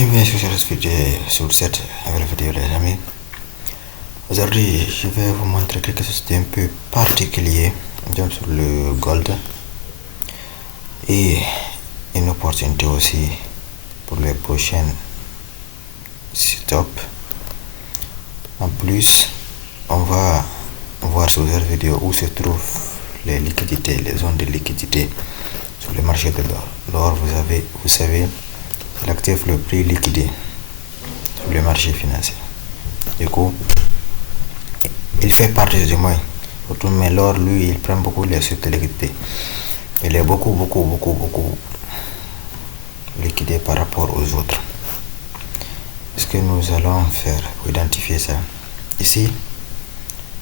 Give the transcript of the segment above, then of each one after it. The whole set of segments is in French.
Bienvenue sur cette nouvelle vidéo les amis. Aujourd'hui je vais vous montrer quelque chose d'un peu particulier sur le gold et une opportunité aussi pour les prochaines stops. En plus on va voir sur cette vidéo où se trouvent les liquidités, les zones de liquidité sur le marché de l'or. L'or, vous savez, c'est l'actif le plus liquidé sur le marché financier. Du coup, il fait partie du moins. Mais l'or, lui, il prend beaucoup les suites de liquidité. Il est beaucoup liquidé par rapport aux autres. Ce que nous allons faire pour identifier ça, ici,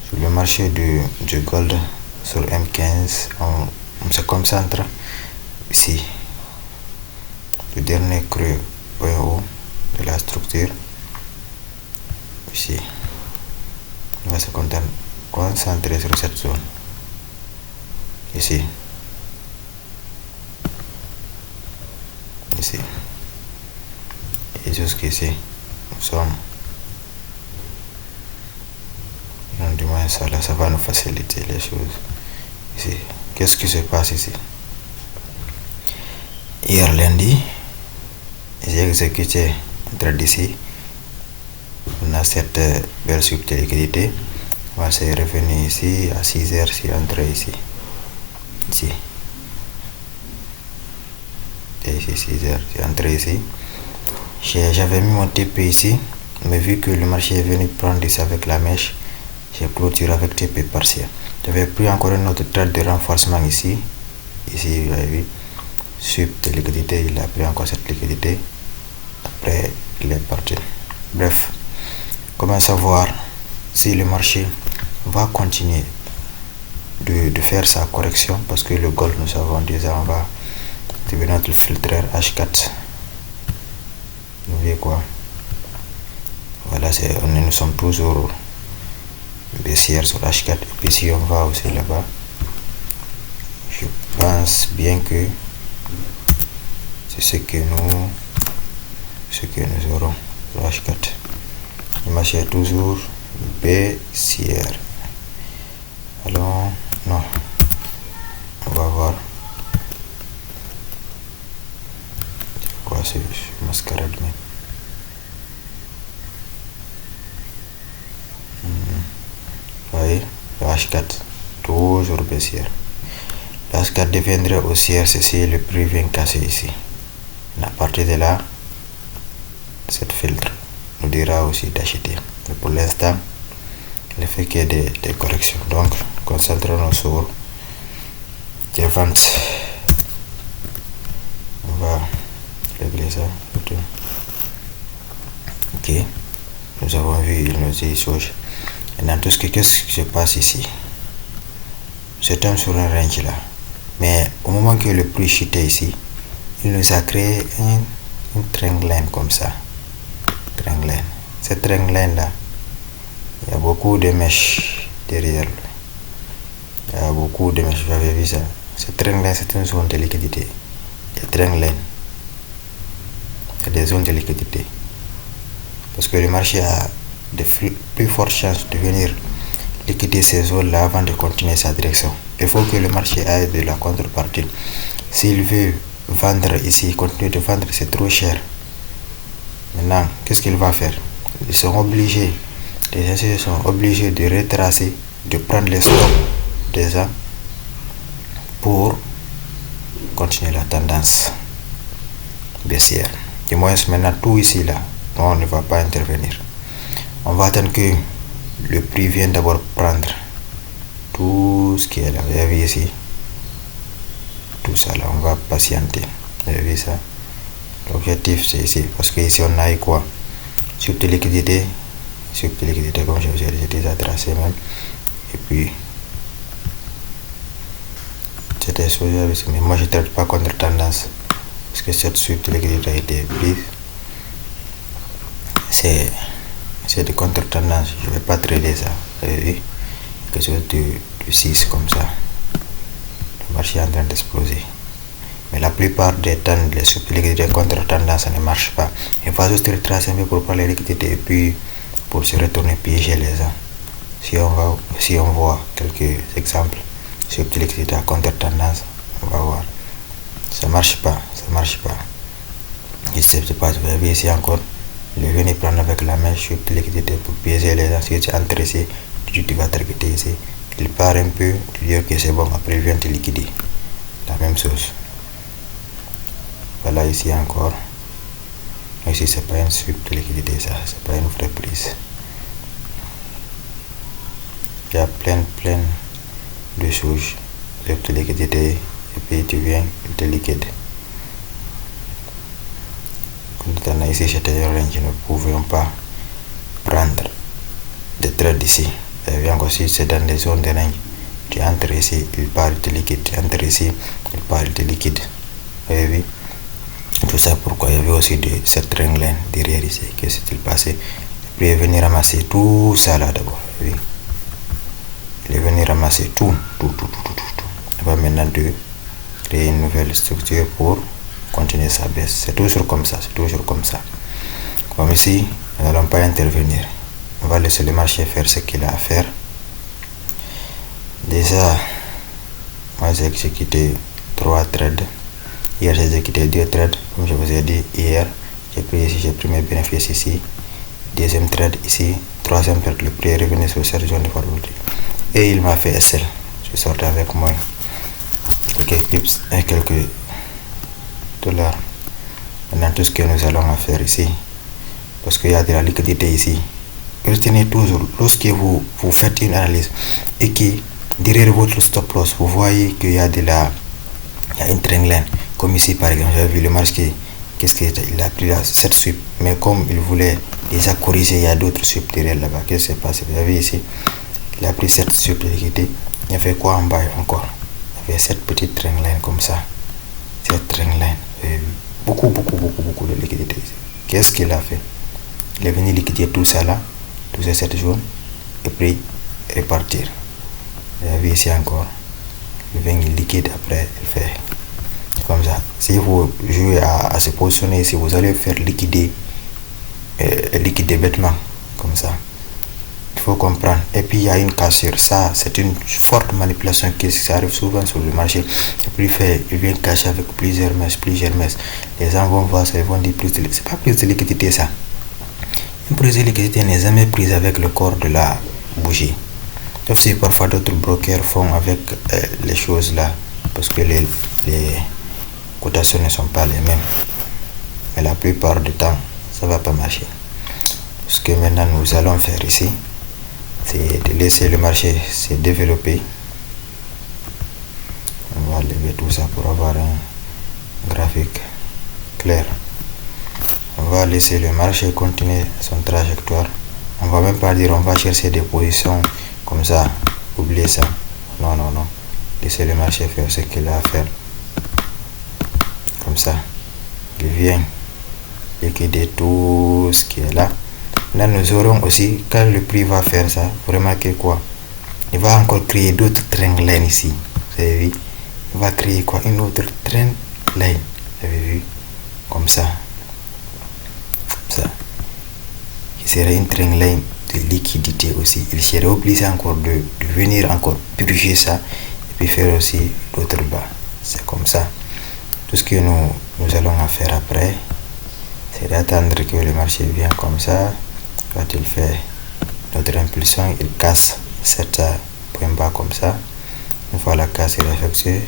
sur le marché du gold, sur M15, on se concentre ici, le dernier creux point haut de la structure. Ici, on va se concentrer sur cette zone. Ici, et jusqu'ici, nous sommes. Du moins, ça va nous faciliter les choses. Ici, qu'est-ce qui se passe ici? Hier lundi, j'ai exécuté un trade ici. On a cette belle suite de liquidité. On va se revenir ici à 6h, c'est entré ici. Et ici 6h, c'est entré ici. J'avais mis mon TP ici, mais vu que le marché est venu prendre ici avec la mèche, j'ai clôturé avec TP partiel. J'avais pris encore un autre trade de renforcement ici. Ici, vous avez vu, sup de liquidité, il a pris encore cette liquidité. Après, il est parti. Bref, comment savoir si le marché va continuer de faire sa correction? Parce que le gold, nous savons déjà, on va activer notre filtreur H4. Vous voyez quoi? Voilà, nous sommes toujours baissière sur H4. Et puis si on va aussi là-bas, je pense bien que c'est ce que nous aurons sur H4. Le marché est toujours baissière. Alors, non, on va voir. C'est quoi ce mascarade? Vous voyez, le H4, toujours baissière. Le H4 deviendrait haussière si le prix vient casser ici. Et à partir de là, cette filtre nous dira aussi d'acheter. Mais pour l'instant, il ne fait que des corrections. Donc, concentrons-nous sur des ventes. On va régler ça. Ok. Nous avons vu, il nous dit sauge. Et dans tout ce qu'est-ce qui se passe ici? C'est un sur un range là. Mais au moment que le prix chutait ici, il nous a créé une trend comme ça. Cette trend là, il y a beaucoup de mèches derrière lui. Il y a beaucoup de mèches, j'avais vu ça. Cette trend là, c'est une zone de liquidité. Il y a trend line. Il y a des zones de liquidité. Parce que le marché a de plus fortes chances de venir liquider ces zones là avant de continuer sa direction. Il faut que le marché aille de la contrepartie. S'il veut vendre ici, continuer de vendre, c'est trop cher. Maintenant, qu'est-ce qu'il va faire? Les institutions sont obligées de retracer, de prendre les stocks déjà pour continuer la tendance baissière. Du moins, maintenant, tout ici là, on ne va pas intervenir. On va attendre que le prix vienne d'abord prendre tout ce qui est là. Vous avez vu ici, tout ça là, on va patienter. Vous avez vu ça? L'objectif c'est ici, parce que ici on a eu quoi? Sup de liquidité comme je vous ai déjà tracé même. Et puis c'était chose, mais moi je ne traite pas contre tendance, parce que cette sup de liquidité a été prise. C'est de contre tendance, je ne vais pas trader ça. Vous avez vu? Quelque chose de 6 comme ça. Le marché est en train d'exploser. Mais la plupart des temps, les subtilités contre-tendance, ça ne marche pas. Il faut juste retracer un peu pour parler de liquidité et puis pour se retourner piéger les gens. Si on voit quelques exemples, subtilité à contre-tendance, on va voir. Ça marche pas. Et c'est pas, vous avez ici encore, le venir prendre avec la main subtilité pour piéger les gens. Si tu es intéressé, tu vas targeter ici. Il part un peu, tu dis ok c'est bon, après il vient te liquider. La même chose. Voilà ici encore. Ici c'est pas une suite de liquidité ça, c'est pas une vraie prise. Il y a plein de choses de liquidité et puis tu viens, il te liquide. Quand ici chez range, nous ne pouvions pas prendre des trades ici. Et bien aussi c'est dans des zones de range. Tu entres ici, il part, il te liquide. Tu entres ici, il part, il te liquide. Vous avez vu? Tout ça pourquoi il y avait aussi cette ringline derrière ici. Que s'est-il passé? Puis il est venu ramasser tout ça là d'abord. Oui. Il est venu ramasser tout. Il va maintenant créer une nouvelle structure pour continuer sa baisse. C'est toujours comme ça. Comme ici, nous n'allons pas intervenir. On va laisser le marché faire ce qu'il a à faire. Déjà, moi j'ai exécuté 3 trades. Hier j'ai exécuté 2 trades, comme je vous ai dit hier. J'ai pris mes bénéfices ici. Deuxième trade ici. Troisième trade, le prix est revenu sur cette zone de favori. Et il m'a fait SL. Je suis sorti avec moi quelques pips et quelques dollars. Maintenant tout ce que nous allons faire ici, parce qu'il y a de la liquidité ici. Retenez toujours, lorsque vous faites une analyse et que derrière votre stop loss, vous voyez qu'il y a il y a une trendline. Comme ici par exemple, j'avais vu le marché, qu'est-ce qu'il a pris là, cette sweep. Mais comme il voulait déjà corriger, il y a d'autres sweeps derrière là-bas. Qu'est-ce qui s'est passé? Vous avez ici, il a pris cette sweep de liquidité. Il a fait quoi en bas encore? Il y avait cette petite trendline comme ça. Cette trendline. Beaucoup de liquidité ici. Qu'est-ce qu'il a fait? Il est venu liquider tout ça là, tout ça, cette zone, et puis repartir. Vous avez ici encore. Il vient, il liquide, après il fait comme ça. Si vous jouez à se positionner ici, vous allez faire liquider bêtement comme ça. Il faut comprendre. Et puis il y a une cassure. Ça, c'est une forte manipulation qui arrive souvent sur le marché. Et puis il vient cacher avec plusieurs messes. Les gens vont voir ça, ils vont dire c'est pas plus de liquidité ça. Une prise de liquidité n'est jamais prise avec le corps de la bougie. Sauf si parfois d'autres brokers font avec les choses là, parce que les cotations ne sont pas les mêmes. Mais la plupart du temps, ça va pas marcher. Ce que maintenant nous allons faire ici, c'est de laisser le marché se développer. On va lever tout ça pour avoir un graphique clair. On va laisser le marché continuer son trajectoire. On va même pas dire on va chercher des positions comme ça. Oubliez ça. Non. Laissez le marché faire ce qu'il a à faire. Comme ça. Il vient liquider tout ce qui est là. Là nous aurons aussi, quand le prix va faire ça, vous remarquez quoi? Il va encore créer d'autres trendlines ici. Vous avez vu? Il va créer quoi? Une autre trendline. Vous avez vu? Comme ça. Il serait une trendline de liquidité aussi. Il serait obligé encore de venir encore purger ça et puis faire aussi d'autres bas. C'est comme ça. Tout ce que nous allons faire après, c'est d'attendre que le marché vienne comme ça. Quand il fait notre impulsion, il casse cet point bas comme ça. Une fois la casse est effectuée,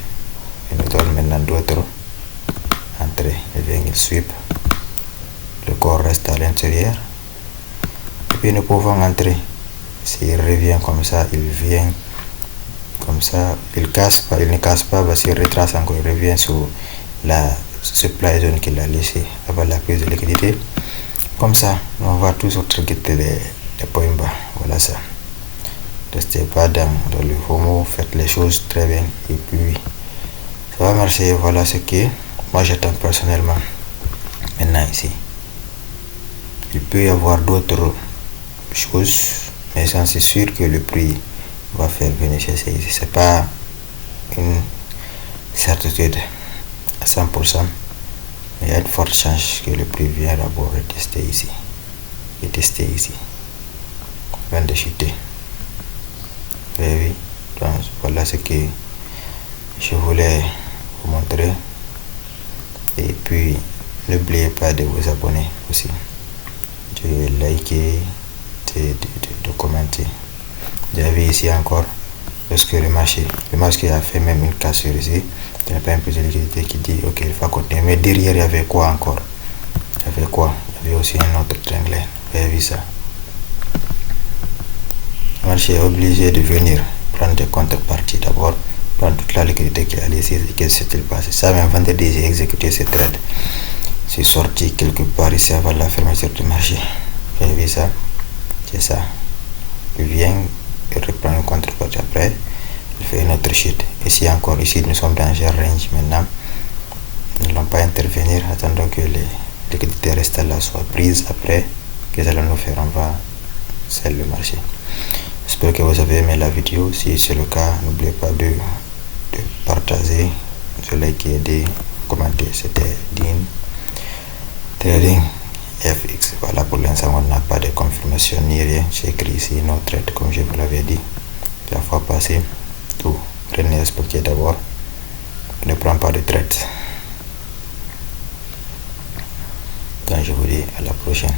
il nous donne maintenant d'autres entrées. Il vient, il sweep. Le corps reste à l'intérieur. Et puis nous pouvons entrer. S'il revient comme ça, il vient comme ça. Il ne casse pas parce qu'il retrace encore. Il revient sur la supply zone qu'il a laissé avant la prise de liquidité. Comme ça, on va toujours targeter les points bas. Voilà ça. Restez pas dans le FOMO, faites les choses très bien. Et puis, ça va marcher. Voilà ce que moi j'attends personnellement. Maintenant ici. Il peut y avoir d'autres choses, mais j'en suis sûr que le prix va faire bénéficier ici. C'est pas une certitude. à 100%, mais il y a une forte chance que le prix vient d'abord tester ici. Et tester ici. Avant de chuter. Oui. Donc voilà ce que je voulais vous montrer. Et puis n'oubliez pas de vous abonner aussi, de liker, de commenter. Vous avez ici encore, lorsque le marché a fait même une cassure ici, il n'y a pas un peu de liquidité qui dit ok, il faut continuer. Mais derrière, il y avait quoi encore? Il y avait quoi? Il y avait aussi un autre triangle. Vous avez vu ça? Le marché est obligé de venir prendre des contreparties d'abord, prendre toute la liquidité qui est allée ici. Qu'est-ce qui s'est passé? Ça, même vendredi, j'ai exécuté ce trade. C'est sorti quelque part ici avant la fermeture du marché. Vous avez vu ça? C'est ça. Il vient, il reprend une contrepartie après, il fait une autre chute. Ici encore, ici nous sommes dans un range maintenant. Nous n'allons pas intervenir, attendons que les liquidités restent là, soient prises après. Qu'est-ce que ça va nous faire? On va sell le marché. J'espère que vous avez aimé la vidéo. Si c'est le cas, n'oubliez pas de partager, de liker et de commenter. C'était Dean Trading FX. Voilà, pour l'instant, on n'a pas de confirmation ni rien. J'ai écrit ici nos trades, comme je vous l'avais dit la fois passée. Tout, prenez respecté d'abord. Ne prends pas de trades. Donc, je vous dis à la prochaine.